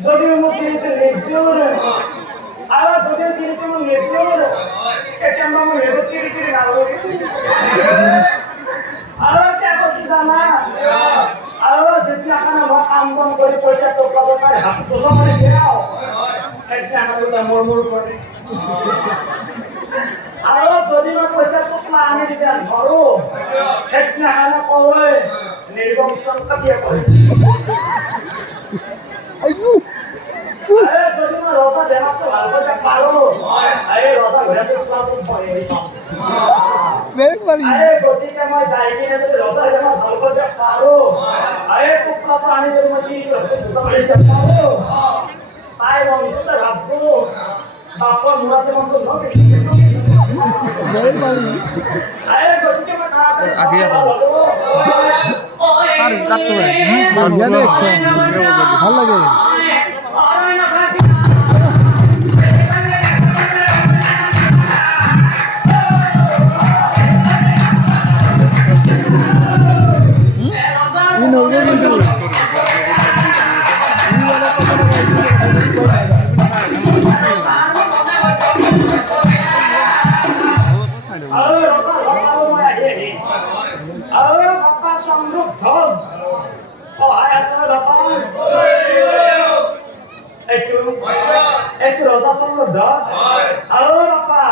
যদিও mo tinitiniksyon. Ala, যদিও tinitiniksyon. Kaya mo yung tinitiniksyon na ako. Ala, kaya ako si Sana. Ala, sitya ka na mga ambang ko yung pwede ito pa ko tayo. Gusto mo rin ginaw. Kaya ka na murmur ko rin. Ala, যদি mo pwede ito plano din yan. Haro. Kaya ka na ko eh. Nilibang isang kabiya ko. Ayo. আরে যদি না রসা দেনা তো ভালো করে পারো আরে রসা ঘরে তো প্লান তো পড়ে এই সব Very funny. আরে যদি কেমন যাই কিনে তো রসা দেনা ভালো করে পারো আরে তো প্লান আনি যদি মতি রসা মানে পারো তাই বন্ধ তো রাখবো তারপর মুরাতে মন তো হবে Very funny. আরে যদি কেমন খারাপ আগে আর কাটতে হবে बढ़िया দেখছেন ভালো লাগে ইন ওকে কিন্তু আরে রসা ভালো মানে আরে বাবা সংগ্রহ ধস ও আয় আসলে বাবা একটু রসা সংগ্রহ ধস আরে বাবা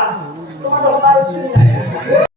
তোমার দোকান শুনি